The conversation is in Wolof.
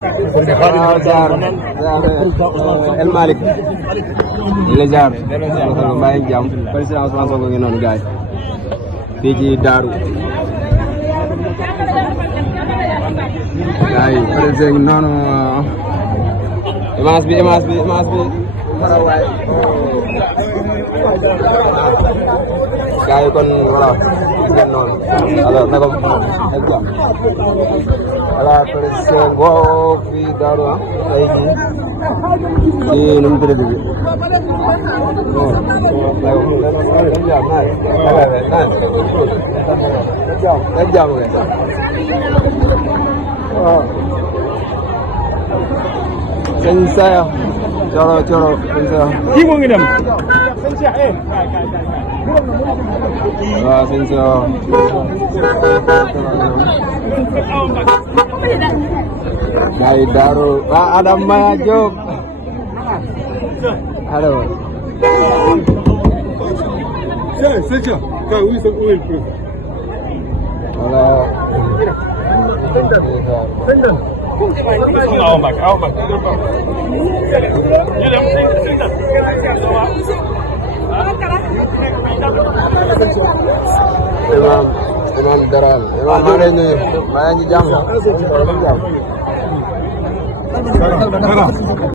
jaar El Malick di la jaar mbaa ngi jàmm président Ousmane Sonko ngi noonu gaay fii ci Daaru gaay président ngi noonu image bi gaay kon voilà ngeen noonu alors naka ak jàmm voilà président boo fii Daaru ay ji nu mu tudd bi sëñ Saya coro sëñ Saya kii moo ngi dem waaw sëñ Saya gaay Daaru Adam Maya Diop allo c'est ça oui c'est où il peut voilà imam Daral imam maa ngi lay nuyu maa ngi jàmm